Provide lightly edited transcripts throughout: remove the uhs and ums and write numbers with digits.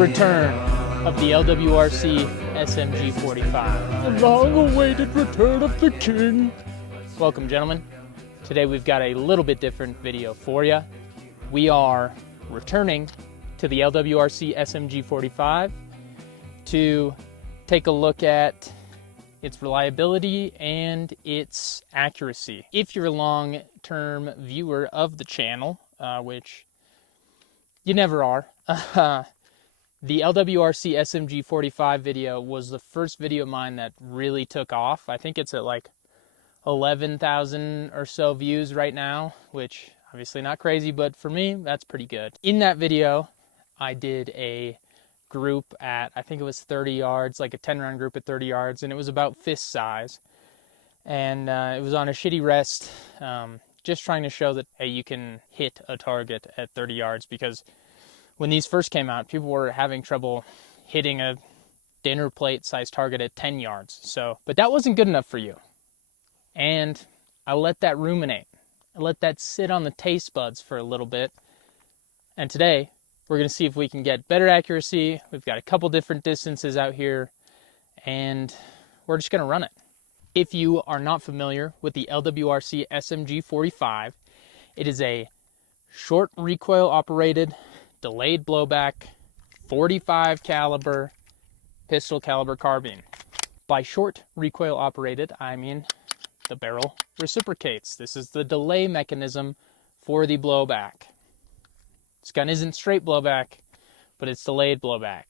return of the LWRC SMG45. The long-awaited return of the king. Welcome, gentlemen. Today we've got a little bit different video for you. We are returning to the LWRC SMG45 to take a look at its reliability and its accuracy. If you're a long-term viewer of the channel, which you never are, the LWRC SMG45 video was the first video of mine that really took off. I think it's at like 11,000 or so views right now, which obviously not crazy, but for me, that's pretty good. In that video, I did a group at, I think it was 30 yards, like a 10-round group at 30 yards, and it was about fist size. And it was on a shitty rest, just trying to show that, hey, you can hit a target at 30 yards, because when these first came out, people were having trouble hitting a dinner plate sized target at 10 yards. So, but that wasn't good enough for you. And I let that ruminate. I let that sit on the taste buds for a little bit. And today, we're going to see if we can get better accuracy. We've got a couple different distances out here, and we're just going to run it. If you are not familiar with the LWRC SMG45, it is a short recoil operated, delayed blowback, 45 caliber pistol caliber carbine. By short recoil operated, I mean the barrel reciprocates. This is the delay mechanism for the blowback. This gun isn't straight blowback, but it's delayed blowback.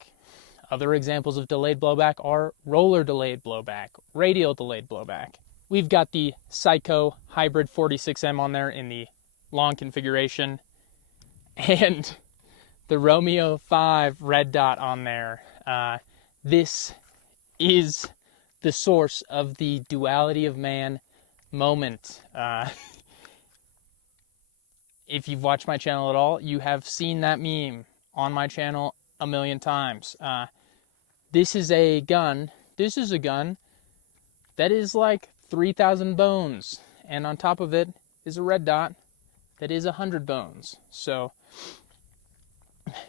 Other examples of delayed blowback are roller delayed blowback, radial delayed blowback. We've got the Psycho Hybrid 46M on there in the long configuration, and the Romeo 5 red dot on there. This is the source of the duality of man moment. If you've watched my channel at all, you have seen that meme on my channel a million times. This is a gun that is like 3,000 bones, and on top of it is a red dot that is 100 bones. So,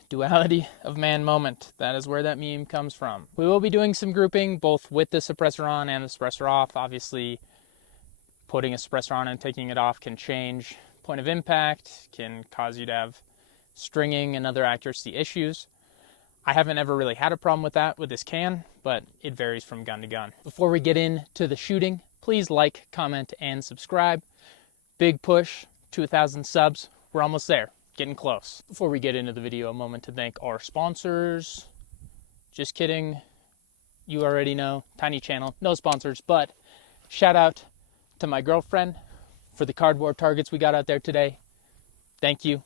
duality of man moment, that is where that meme comes from. We will be doing some grouping both with the suppressor on and the suppressor off. Obviously, putting a suppressor on and taking it off can change point of impact, can cause you to have stringing and other accuracy issues. I haven't ever really had a problem with that with this can, but it varies from gun to gun. Before we get into the shooting, please like, comment, and subscribe. Big push to 1,000 subs. We're almost there, getting close. Before we get into the video, a moment to thank our sponsors. Just kidding, you already know, tiny channel, no sponsors, but shout out to my girlfriend for the cardboard targets we got out there today. Thank you.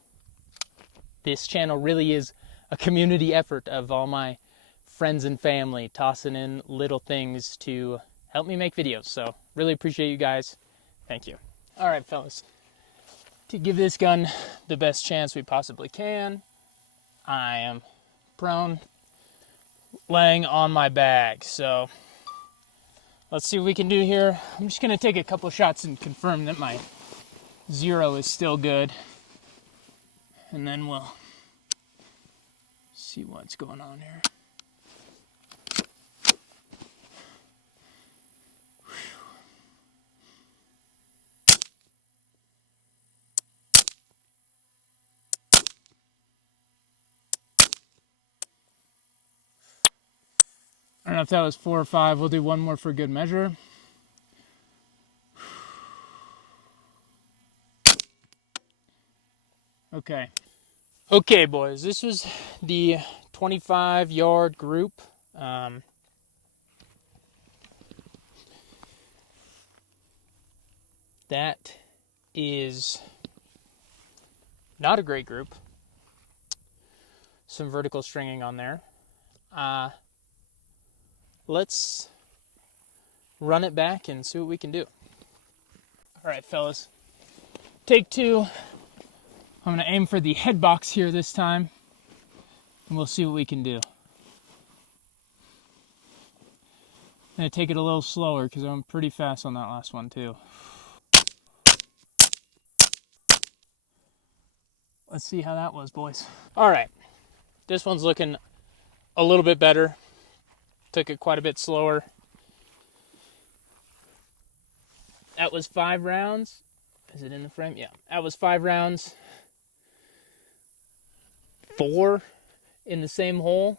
This channel really is a community effort of all my friends and family tossing in little things to help me make videos. So really appreciate you guys. Thank you. All right, fellas. To give this gun the best chance we possibly can, I am prone, laying on my bag. So let's see what we can do here. I'm just gonna take a couple shots and confirm that my zero is still good. And then we'll see what's going on here. I don't know if that was 4 or 5. We'll do one more for good measure. Okay. Okay, boys. This was the 25-yard group. That is not a great group. Some vertical stringing on there. Let's run it back and see what we can do. All right, fellas. Take 2. I'm going to aim for the head box here this time, and we'll see what we can do. I'm going to take it a little slower because I'm pretty fast on that last one too. Let's see how that was, boys. All right, this one's looking a little bit better. Took it quite a bit slower. That was 5 rounds. Is it in the frame? Yeah. That was 5 rounds. 4 in the same hole.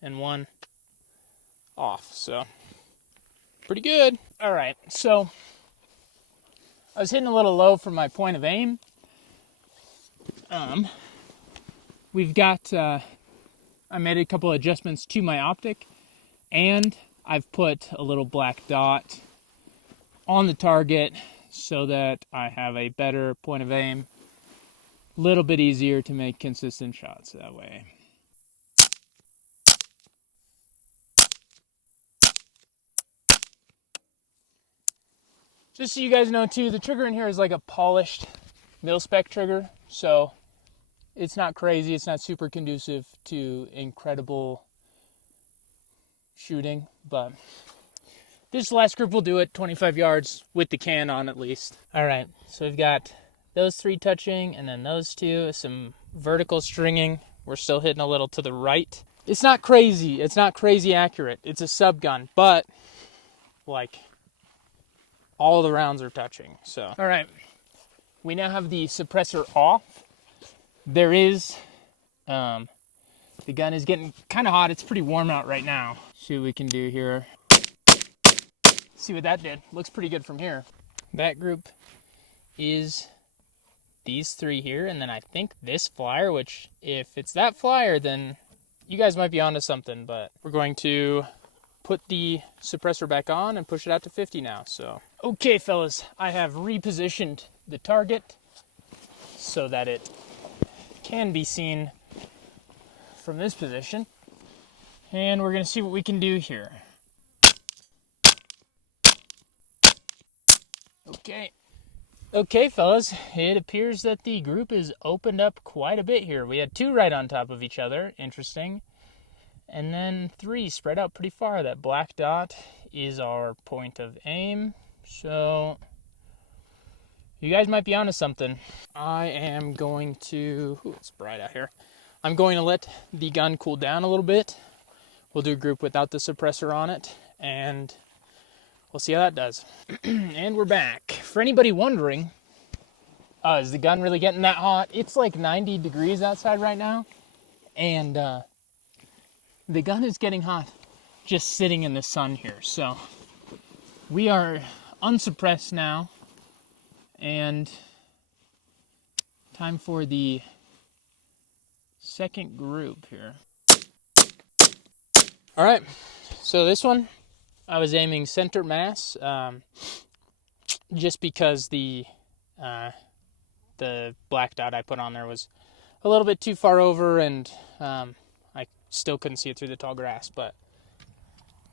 And 1 off. So, pretty good. All right. So, I was hitting a little low for my point of aim. We've got, I made a couple adjustments to my optic. And I've put a little black dot on the target so that I have a better point of aim. A little bit easier to make consistent shots that way. Just so you guys know too, the trigger in here is like a polished mil-spec trigger, so it's not crazy, it's not super conducive to incredible shooting, but this last group will do it, 25 yards with the can on at least. All right, so we've got those 3 touching, and then those 2, some vertical stringing. We're still hitting a little to the right. It's not crazy accurate. It's a sub gun, but like all the rounds are touching, so. All right, we now have the suppressor off. There is, the gun is getting kind of hot. It's pretty warm out right now. See what we can do here. See what that did. Looks pretty good from here. That group is these 3 here, and then I think this flyer, which if it's that flyer, then you guys might be onto something, but we're going to put the suppressor back on and push it out to 50 now, so. Okay, fellas, I have repositioned the target so that it can be seen from this position, and we're gonna see what we can do here. Okay, fellas, it appears that the group is opened up quite a bit here. We had 2 right on top of each other, interesting. And then 3 spread out pretty far. That black dot is our point of aim. So, you guys might be onto something. I am going to, it's bright out here. I'm going to let the gun cool down a little bit. We'll do a group without the suppressor on it, and we'll see how that does. And we're back. For anybody wondering, is the gun really getting that hot? It's like 90 degrees outside right now, and the gun is getting hot just sitting in the sun here. So we are unsuppressed now, and time for the second group here. All right, so this one, I was aiming center mass, just because the black dot I put on there was a little bit too far over, and I still couldn't see it through the tall grass. But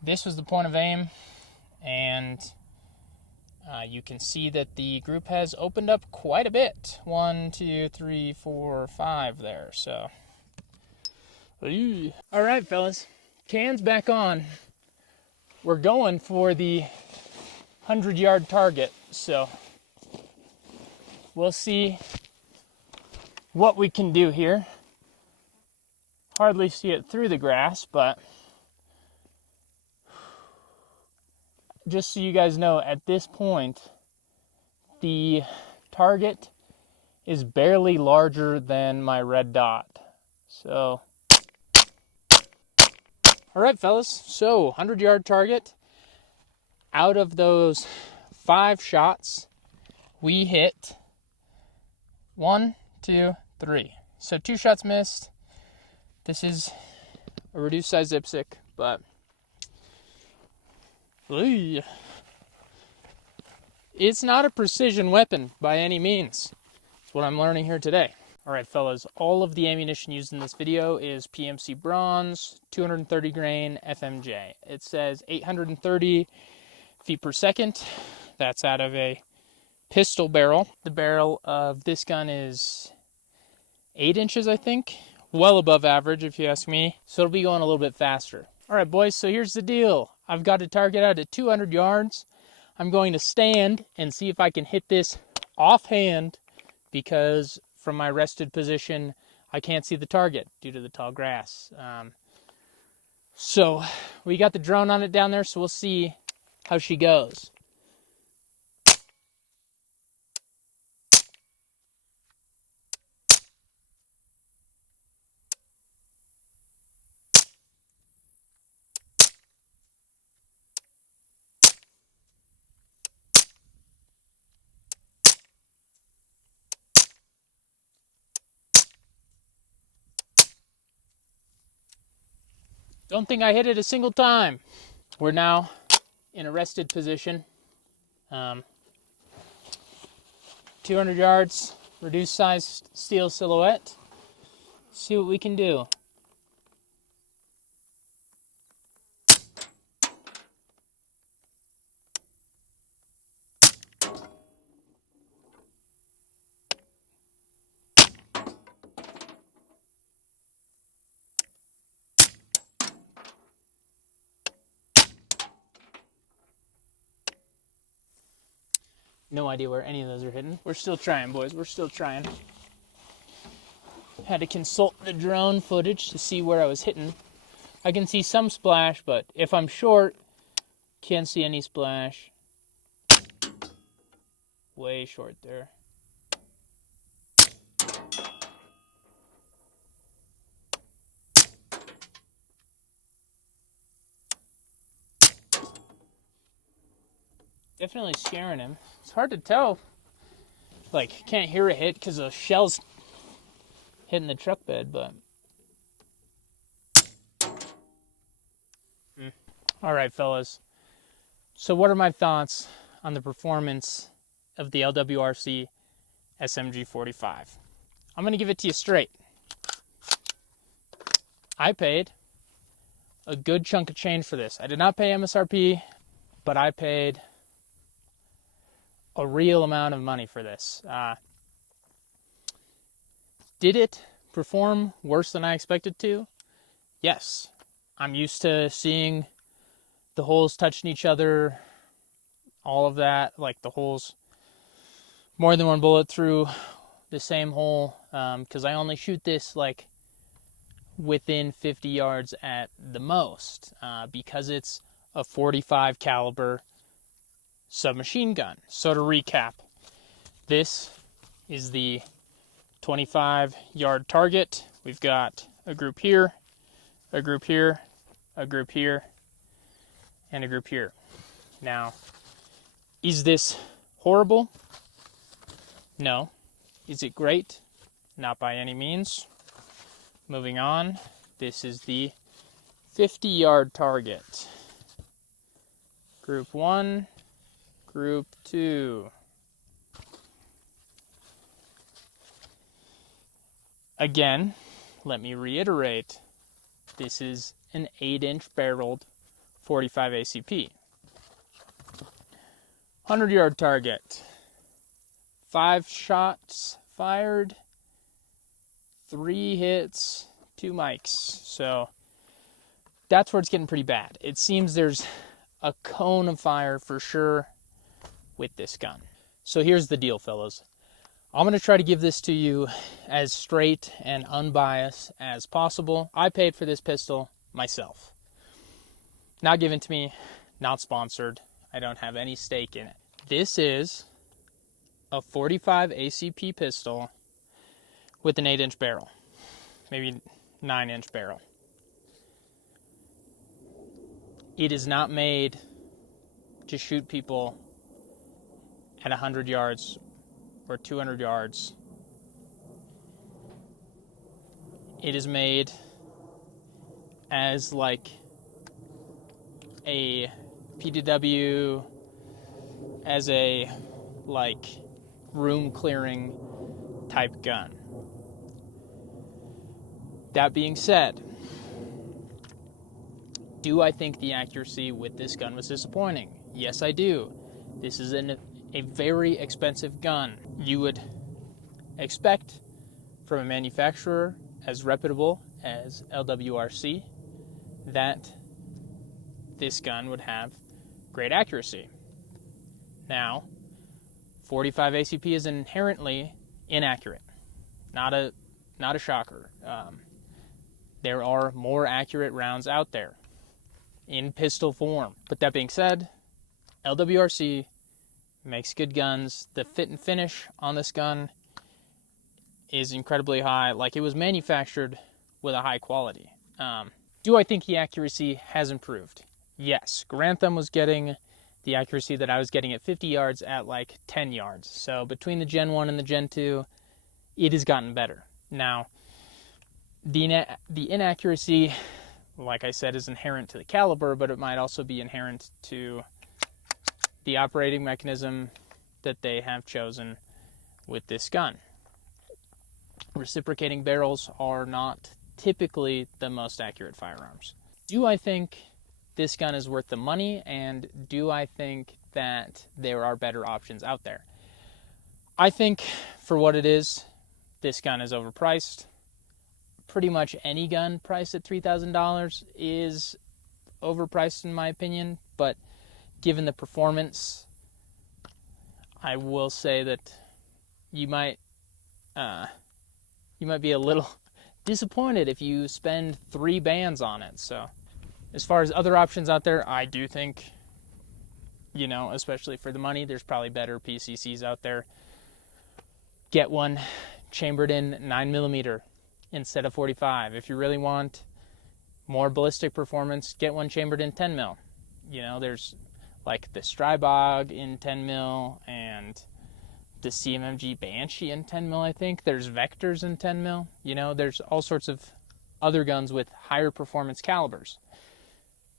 this was the point of aim, and you can see that the group has opened up quite a bit. 1, 2, 3, 4, 5 there. So, all right, fellas, can's back on. We're going for the 100-yard target, so we'll see what we can do here. Hardly see it through the grass, but just so you guys know, at this point, the target is barely larger than my red dot. So, all right, fellas, so 100-yard target. Out of those 5 shots, we hit 1, 2, 3. So 2 shots missed. This is a reduced size dipstick, but it's not a precision weapon by any means. That's what I'm learning here today. All right, fellas, all of the ammunition used in this video is PMC bronze, 230 grain FMJ. It says 830 feet per second. That's out of a pistol barrel. The barrel of this gun is 8 inches, I think. Well above average, if you ask me. So it'll be going a little bit faster. All right, boys, so here's the deal. I've got a target out at 200 yards. I'm going to stand and see if I can hit this offhand, because from my rested position, I can't see the target due to the tall grass. So we got the drone on it down there, so we'll see how she goes. Don't think I hit it a single time. We're now in a rested position. 200 yards, reduced size steel silhouette. See what we can do. No idea where any of those are hidden. We're still trying, boys. We're still trying. Had to consult the drone footage to see where I was hitting. I can see some splash, but if I'm short, can't see any splash. Way short there. Definitely scaring him. It's hard to tell. Like, can't hear a hit because the shell's hitting the truck bed, but... All right, fellas. So what are my thoughts on the performance of the LWRC SMG45? I'm going to give it to you straight. I paid a good chunk of change for this. I did not pay MSRP, but I paid a real amount of money for this. Did it perform worse than I expected to? Yes. I'm used to seeing the holes touching each other, all of that, like the holes, more than one bullet through the same hole, because I only shoot this like within 50 yards at the most, because it's a 45 caliber submachine gun. So to recap, this is the 25-yard target. We've got a group here, a group here, a group here, and a group here. Now, is this horrible? No. Is it great? Not by any means. Moving on, this is the 50-yard target. Group 1, Group 2. Again, let me reiterate, this is an 8-inch barreled 45 ACP. 100-yard target. 5 shots fired, 3 hits, 2 mics. So that's where it's getting pretty bad. It seems there's a cone of fire for sure with this gun. So here's the deal, fellas. I'm going to try to give this to you as straight and unbiased as possible. I paid for this pistol myself. Not given to me, not sponsored. I don't have any stake in it. This is a 45 ACP pistol with an 8-inch barrel. Maybe 9-inch barrel. It is not made to shoot people at 100 yards or 200 yards. It is made as like a PDW, as a like room clearing type gun. That being said, do I think the accuracy with this gun was disappointing? Yes, I do. This is a very expensive gun. You would expect from a manufacturer as reputable as LWRC that this gun would have great accuracy. Now, 45 ACP is inherently inaccurate. Not a shocker. There are more accurate rounds out there. in pistol form. But that being said, LWRC makes good guns. The fit and finish on this gun is incredibly high. Like, it was manufactured with a high quality. Do I think the accuracy has improved? Yes. Grantham was getting the accuracy that I was getting at 50 yards at like 10 yards. So between the Gen 1 and the Gen 2, it has gotten better. Now, the inaccuracy, like I said, is inherent to the caliber, but it might also be inherent to the operating mechanism that they have chosen with this gun. Reciprocating barrels are not typically the most accurate firearms. Do I think this gun is worth the money, and do I think that there are better options out there? I think for what it is, this gun is overpriced. Pretty much any gun priced at $3,000 is overpriced in my opinion, but given the performance, I will say that you might be a little disappointed if you spend 3 bands on it. So as far as other options out there, I do think, you know, especially for the money, there's probably better PCCs out there. Get one chambered in 9mm instead of 45. If you really want more ballistic performance, get one chambered in 10mm. You know, there's like the Strybog in 10mm and the CMMG Banshee in 10mm, I think. There's Vectors in 10mm. You know, there's all sorts of other guns with higher performance calibers.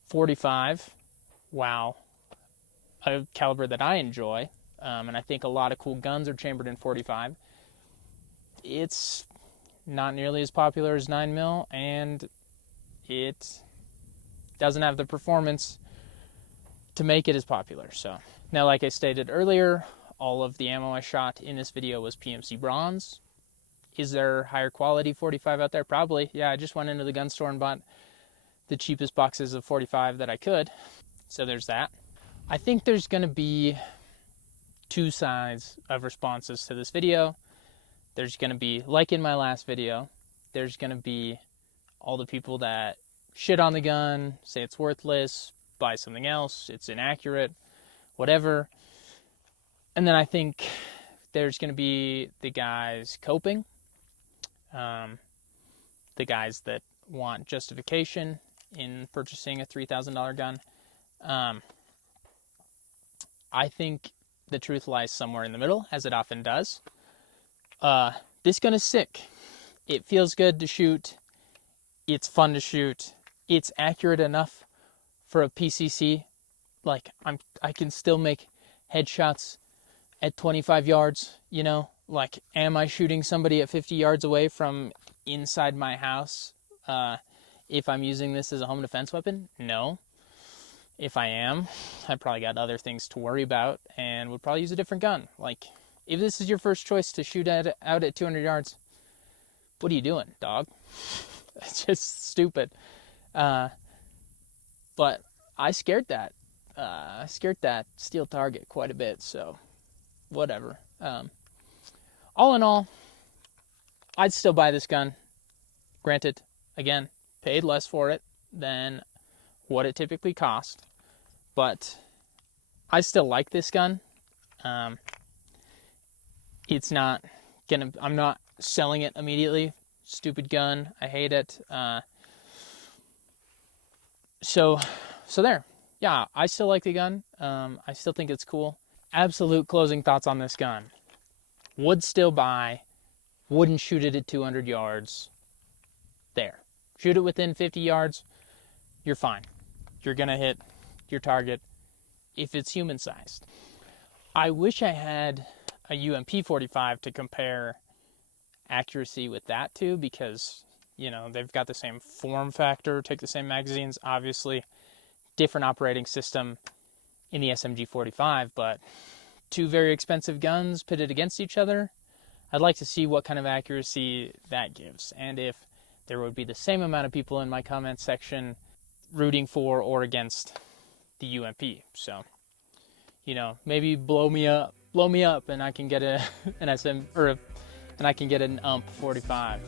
45, wow, a caliber that I enjoy, and I think a lot of cool guns are chambered in 45. It's not nearly as popular as 9mm, and it doesn't have the performance to make it as popular. So now, like I stated earlier, all of the ammo I shot in this video was PMC bronze. Is there higher quality 45 out there? Probably. Yeah, I just went into the gun store and bought the cheapest boxes of 45 that I could. So there's that. I think there's going to be 2 sides of responses to this video. There's going to be, like in my last video, there's going to be all the people that shit on the gun, say it's worthless, buy something else, it's inaccurate, whatever. And then I think there's going to be the guys coping, the guys that want justification in purchasing a $3,000 gun. I think the truth lies somewhere in the middle, as it often does. This gun is sick. It feels good to shoot. It's fun to shoot. It's accurate enough for a PCC. Like, I can still make headshots at 25 yards, you know? Like, am I shooting somebody at 50 yards away from inside my house if I'm using this as a home defense weapon? No. If I am, I probably got other things to worry about and would probably use a different gun. Like, if this is your first choice to shoot out at 200 yards, what are you doing, dog? It's just stupid. But I scared that. I scared that steel target quite a bit, so whatever. All in all, I'd still buy this gun. Granted, again, paid less for it than what it typically cost, but I still like this gun. It's not gonna, I'm not selling it immediately. Stupid gun, I hate it. So there. Yeah, I still like the gun. I still think it's cool. Absolute closing thoughts on this gun. Would still buy. Wouldn't shoot it at 200 yards. There. Shoot it within 50 yards. You're fine. You're going to hit your target if it's human sized. I wish I had a UMP 45 to compare accuracy with that too, because, you know, they've got the same form factor, take the same magazines, obviously. Different operating system in the SMG45, but 2 very expensive guns pitted against each other. I'd like to see what kind of accuracy that gives, and if there would be the same amount of people in my comment section rooting for or against the UMP. So, you know, maybe blow me up, and I can get an SM or a and I can get an UMP 45.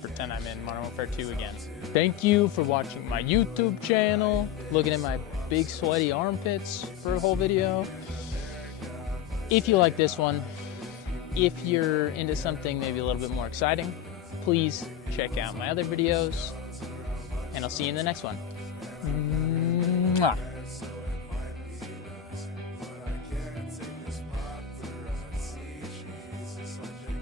Pretend I'm in Modern Warfare 2 again. Thank you for watching my YouTube channel, looking at my big sweaty armpits for a whole video. If you like this one, if you're into something maybe a little bit more exciting, please check out my other videos, and I'll see you in the next one. Mwah.